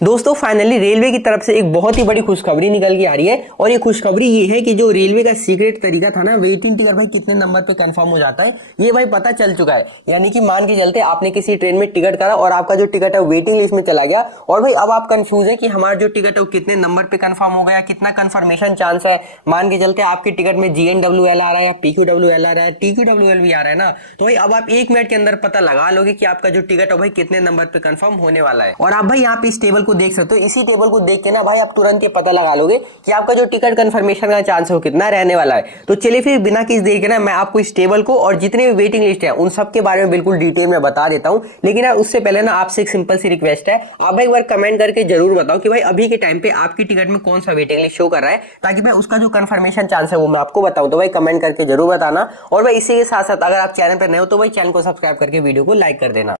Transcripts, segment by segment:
दोस्तों finally railway की तरफ से एक बहुत ही बड़ी खुशखबरी निकल के आ रही है और ये खुशखबरी ये है कि जो रेलवे का सीक्रेट तरीका था ना वेटिंग टिकट भाई कितने नंबर पे कंफर्म हो जाता है ये भाई पता चल चुका है। यानी कि मान के चलते आपने किसी ट्रेन में टिकट करा और आपका जो टिकट है वेटिंग लिस्ट में चला गया और भाई अब आप कंफ्यूज है कि हमारा जो टिकट है वो कितने नंबर पे कंफर्म हो गया, कितना कंफर्मेशन चांस है। मान के चलते आपके टिकट में GNWL आ रहा है या PQWL आ रहा है, TQWL भी आ रहा है ना, तो भाई अब आप 1 मिनट के अंदर पता लगा लोगे कि आपका जो टिकट है भाई कितने नंबर पे कंफर्म होने वाला है। और आप भाई यहाँ पे इस टेबल को देख सकते हो, इसी टेबल को देख के ना भाई आप तुरंत ये पता लगा लोगे कि आपका जो टिकट कंफर्मेशन का चांस है वो कितना रहने वाला है। तो चलिए फिर बिना किसी देर के ना मैं आपको इस टेबल को और जितने भी वेटिंग लिस्ट है उन सब के बारे में बिल्कुल डिटेल में बता देता हूं। लेकिन यार उससे पहले ना आपसे एक सिंपल सी रिक्वेस्ट है, आप भाई एक बार कमेंट करके जरूर बताओ कि भाई अभी के टाइम पे आपकी टिकट में कौन सा वेटिंग लिस्ट शो कर रहा है, ताकि भाई उसका जो कंफर्मेशन चांस है वो मैं आपको बताऊं। तो भाई कमेंट करके जरूर बताना। और भाई इसी के साथ साथ अगर आप चैनल पर नए हो तो भाई चैनल को सब्सक्राइब करके वीडियो को लाइक कर देना।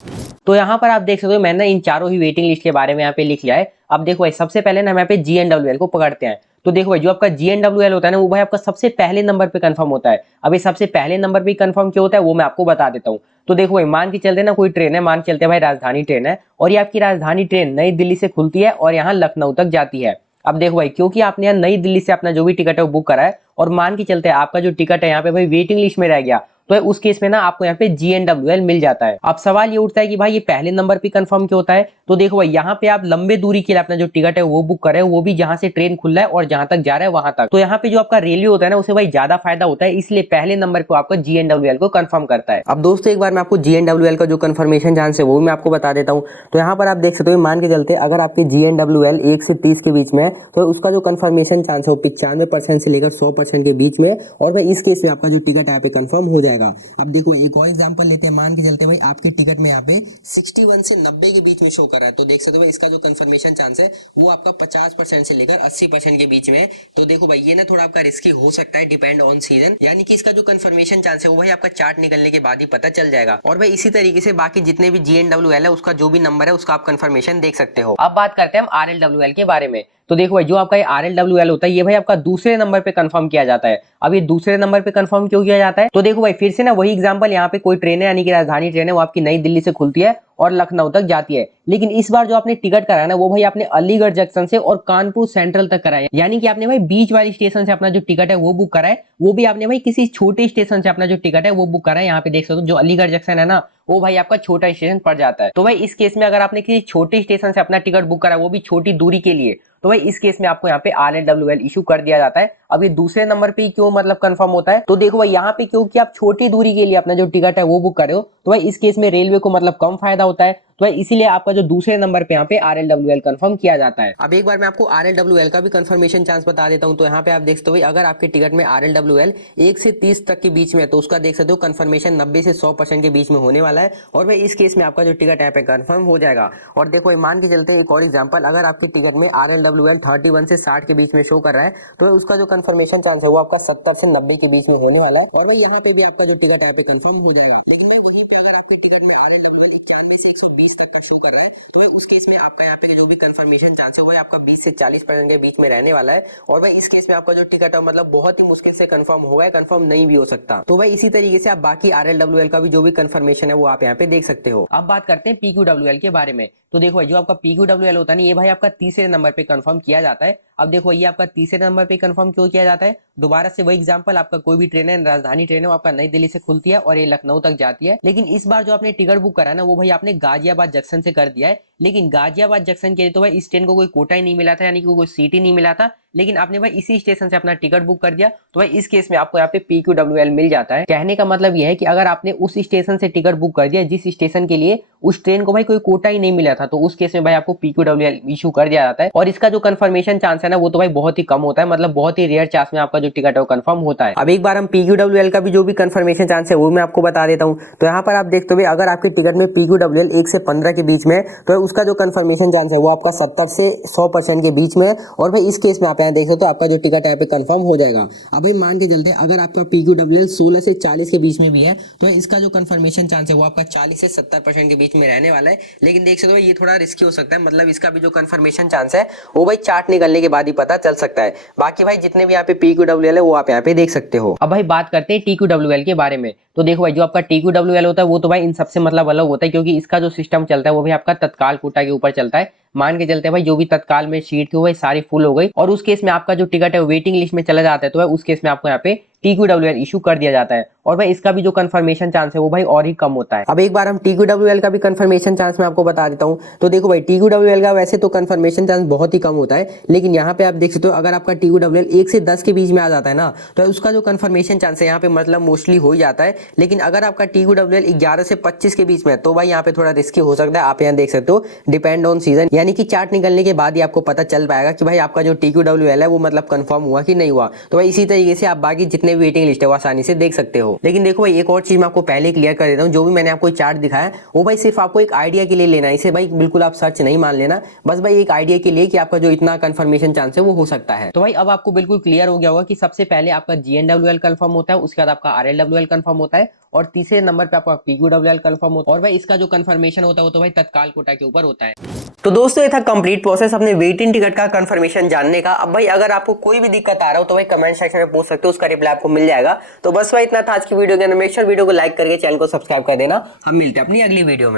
तो यहाँ पर आप देख सकते हो मैंने इन चारों ही वेटिंग लिस्ट के बारे में यहाँ पे लिख लिया है। अब देखो भाई सबसे पहले ना हम यहाँ पे GNWL को पकड़ते हैं। तो देखो भाई जो आपका GNWL होता है ना वो भाई आपका सबसे पहले नंबर पे कंफर्म होता है। अभी सबसे पहले नंबर पे कंफर्म क्यों होता है वो मैं आपको बता देता हूँ। तो देखो भाई मान के चलते ना कोई ट्रेन है, मान के चलते भाई राजधानी ट्रेन है और ये आपकी राजधानी ट्रेन नई दिल्ली से खुलती है और यहाँ लखनऊ तक जाती है। अब देखो भाई क्योंकि आपने यहाँ नई दिल्ली से अपना जो भी टिकट है वो बुक करा है और मान के चलते आपका जो टिकट है यहाँ पे भाई वेटिंग लिस्ट में रह गया, तो उस केस में ना आपको यहाँ पे GNWL मिल जाता है। अब सवाल ये उठता है कि भाई ये पहले नंबर पे कंफर्म क्यों होता है। तो देखो भाई यहाँ पे आप लंबे दूरी के लिए अपना जो टिकट है वो बुक करे, वो भी जहां से ट्रेन खुल रहा है और जहां तक जा रहा है वहां तक। तो यहाँ पे जो आपका रेलवे होता है ना उसे भाई ज्यादा फायदा होता है, इसलिए पहले नंबर पे आपका GNWL को कंफर्म करता है। अब दोस्तों एक बार मैं आपको GNWL का जो कंफर्मेशन चांस है वो मैं आपको बता देता हूँ। तो यहाँ पर आप देख सकते हो मान के चलते अगर आपके GNWL 1 से 30 के बीच में है तो उसका जो कंफर्मेशन चांस है वो 95% से लेकर 100% के बीच में, और भाई इस केस में आपका जो टिकट यहाँ पे कंफर्म हो जाएगा। अब देखो एक और एग्जांपल लेते हैं, मान के चलते भाई आपके टिकट में यहाँ पे 61 से 90 के बीच में शो कर रहा है, तो देख सकते हो इसका जो कंफर्मेशन चांस है वो आपका 50% से लेकर 80% के बीच में है। तो देखो भाई ये ना थोड़ा आपका रिस्की हो सकता है, डिपेंड ऑन सीजन। यानी कि इसका जो कंफर्मेशन चांस है वो भाई आपका चार्ट निकलने के बाद ही पता चल जाएगा। और भाई इसी तरीके से बाकी जितने भी GNWL है उसका जो भी नंबर है उसका आप कंफर्मेशन देख सकते हो। अब बात करते हैं हम RLWL के बारे में। तो देखो भाई जो आपका ये RLWL होता है ये भाई आपका दूसरे नंबर पे कंफर्म किया जाता है। अब ये दूसरे नंबर पे कंफर्म क्यों किया जाता है, तो देखो भाई फिर से ना वही एग्जांपल, यहाँ पे कोई ट्रेन है यानी कि राजधानी ट्रेन है वो आपकी नई दिल्ली से खुलती है और लखनऊ तक जाती है। लेकिन इस बार जो आपने टिकट कराया ना वो भाई आपने अलीगढ़ जंक्शन से और कानपुर सेंट्रल तक कराया, यानी कि आपने भाई बीच वाली स्टेशन से अपना जो टिकट है वो बुक करा है, वो भी आपने भाई किसी छोटे स्टेशन से अपना जो टिकट है वो बुक करा है। यहाँ पे देख सकते हो जो अलीगढ़ जंक्शन है ना वो भाई आपका छोटा स्टेशन पड़ जाता है। तो भाई इस केस में अगर आपने किसी छोटे स्टेशन से अपना टिकट बुक करा वो भी छोटी दूरी के लिए, तो भाई इस केस में आपको यहाँ पे RLWL इशू कर दिया जाता है। अब ये दूसरे नंबर पे क्यों मतलब कंफर्म होता है, तो देखो भाई यहाँ पे क्योंकि आप छोटी दूरी के लिए अपना जो टिकट है वो बुक कर रहे हो, तो भाई इस केस में रेलवे को मतलब कम फायदा होता है, तो भाई इसीलिए आपका जो दूसरे नंबर पे यहाँ पे RLWL कंफर्म किया जाता है। अब एक बार मैं आपको RLWL का भी कंफर्मेशन चांस बता देता हूँ। तो यहाँ पे आप देख सकते हो भाई अगर आपके टिकट में RLWL 1 से 30 तक के बीच में है तो उसका देख सकते हो कंफर्मेशन 90 से 100% के बीच में होने वाला है, और भाई इस केस में आपका जो टिकट यहाँ पे कंफर्म हो जाएगा। और देखो मान के चलते एक और एग्जाम्पल, अगर आपके टिकट में RLWL 31 से 60 के बीच में शो कर रहा है तो उसका जो कंफर्मेशन चांस है वो आपका 70 से 90 के बीच में होने वाला है, और भाई यहाँ पे भी आपका जो टिकट यहाँ पे कंफर्म हो जाएगा। लेकिन भाई वहीं पे अगर आपके टिकट में RLWL 91 से 120 तक का शो कर रहा है तो उस केस में आपका यहाँ पे जो भी कंफर्मेशन चांस है वो आपका 20 से 40% के बीच में रहने वाला है, और भाई इस केस में आपका जो टिकट है मतलब बहुत ही मुश्किल से कंफर्म होगा, कंफर्म नहीं भी हो सकता। तो भाई इसी तरीके से आप बाकी RLWL का भी जो भी कंफर्मेशन है वो आप यहाँ पे देख सकते हो। अब बात करते हैं PQWL के बारे में। तो देखो भाई जो आपका PQWL होता है ना ये भाई आपका तीसरे नंबर पे कंफर्म किया जाता है। अब देखो ये आपका तीसरे नंबर पे कंफर्म क्यों किया जाता है, दोबारा से वही एग्जांपल, आपका कोई भी ट्रेन है राजधानी ट्रेन है वो आपका नई दिल्ली से खुलती है और ये लखनऊ तक जाती है। लेकिन इस बार जो आपने टिकट बुक करा है ना वो भाई आपने गाजियाबाद जंक्शन से कर दिया है। लेकिन गाजियाबाद जंक्शन के लिए तो भाई इस ट्रेन को कोई कोटा ही नहीं मिला था, यानी कि कोई सीट ही नहीं मिला था, लेकिन आपने भाई इसी स्टेशन से अपना टिकट बुक कर दिया, तो भाई इस केस में आपको यहाँ पे PQWL मिल जाता है। कहने का मतलब यह है कि अगर आपने उस स्टेशन से टिकट बुक कर दिया जिस स्टेशन के लिए उस ट्रेन को भाई कोई कोटा ही नहीं मिला था, तो उस केस में भाई आपको PQWL इशू कर दिया जाता है। और इसका जो कंफर्मेशन चांस है ना वो तो भाई बहुत ही कम होता है, मतलब बहुत ही रेयर चांस में आपका जो टिकट है वो कंफर्म होता है। अब एक बार हम PQWL का भी जो भी कंफर्मेशन चांस है वो मैं आपको बता देता हूँ। तो यहाँ पर आप देखते हो अगर आपके टिकट में PQWL 1 से 15 के बीच में तो उसका जो कंफर्मेशन चांस है वो आपका 70 से 100% के बीच में, और भाई इस केस में आप यहाँ देख सकते हो आपका जो टिकट यहाँ पे कंफर्म हो जाएगा। अब भाई मान के चलते अगर आपका PQWL 16 से 40 के बीच में भी है तो इसका जो कंफर्मेशन चांस है वो आपका 40 से 70% के बीच में रहने वाला है। लेकिन देख सकते हो ये थोड़ा रिस्की हो सकता है, मतलब इसका भी जो कंफर्मेशन चांस है वो भाई चार्ट निकलने के बाद ही पता चल सकता है। बाकी भाई जितने भी यहाँ पे PQWL है वो आप यहाँ पे देख सकते हो। अब भाई बात करते हैं TQWL के बारे में। तो देखो भाई जो आपका TQWL होता है वो तो भाई इन सबसे मतलब अलग होता है, क्योंकि इसका जो सिस्टम चलता है वो भी आपका तत्काल कोटा के ऊपर चलता है। मान के चलते हैं भाई जो भी तत्काल में सीट थी वो भाई सारी फुल हो गई और उस केस में आपका जो टिकट है वेटिंग लिस्ट में चला जाता है, तो भाई उस केस में आपको यहाँ पे TQWL इशू कर दिया जाता है और भाई इसका भी जो कंफर्मेशन चांस है वो भाई और ही कम होता है। अब एक बार हम TQWL का भी कंफर्मेशन चांस मैं आपको बता देता हूँ। तो देखो भाई TQWL का वैसे तो कंफर्मेशन चांस बहुत ही कम होता है, लेकिन यहाँ पे आप देख सकते हो अगर आपका TQWL 1 से 10 के बीच में आ जाता है ना, तो उसका जो कंफर्मेशन चांस है यहाँ पे मतलब मोस्टली हो ही जाता है। लेकिन अगर आपका TQWL 11 से 25 के बीच में है तो भाई यहाँ पे थोड़ा रिस्की हो सकता है। आप यहाँ देख सकते हो डिपेंड ऑन सीजन, यानी कि चार्ट निकलने के बाद ही आपको पता चल पाएगा कि भाई आपका जो TQWL है वो मतलब कंफर्म हुआ कि नहीं हुआ। तो भाई इसी तरीके से आप बाकी जितने भी वेटिंग लिस्ट है वो आसानी से देख सकते हो। लेकिन देखो भाई एक और चीज मैं आपको पहले क्लियर कर देता हूँ, जो भी मैंने आपको चार्ट दिखाया वो भाई सिर्फ आपको एक आइडिया के लिए लेना है, इसे भाई बिल्कुल आप सच नहीं मान लेना, बस भाई एक आइडिया के लिए कि आपका जो इतना कंफर्मेशन चांस है वो हो सकता है। तो भाई अब आपको बिल्कुल क्लियर हो गया होगा कि सबसे पहले आपका GNWL कंफर्म होता है, उसके बाद आपका RLWL कंफर्म होता है और तीसरे नंबर पे आपका TQWL कंफर्म होता है और भाई इसका जो कंफर्मेशन होता है वो तो भाई तत्काल कोटा के ऊपर होता है। तो दोस्तों ये था कंप्लीट प्रोसेस अपने वेटिंग टिकट का कंफर्मेशन जानने का। अब भाई अगर आपको कोई भी दिक्कत आ रहा हो तो भाई कमेंट सेक्शन में पूछ सकते हो, उसका रिप्लाई आपको मिल जाएगा। तो बस भाई इतना था आज की वीडियो के अंदर। मेक श्योर वीडियो को लाइक करके चैनल को सब्सक्राइब कर देना। हम मिलते हैं अपनी अगली वीडियो में।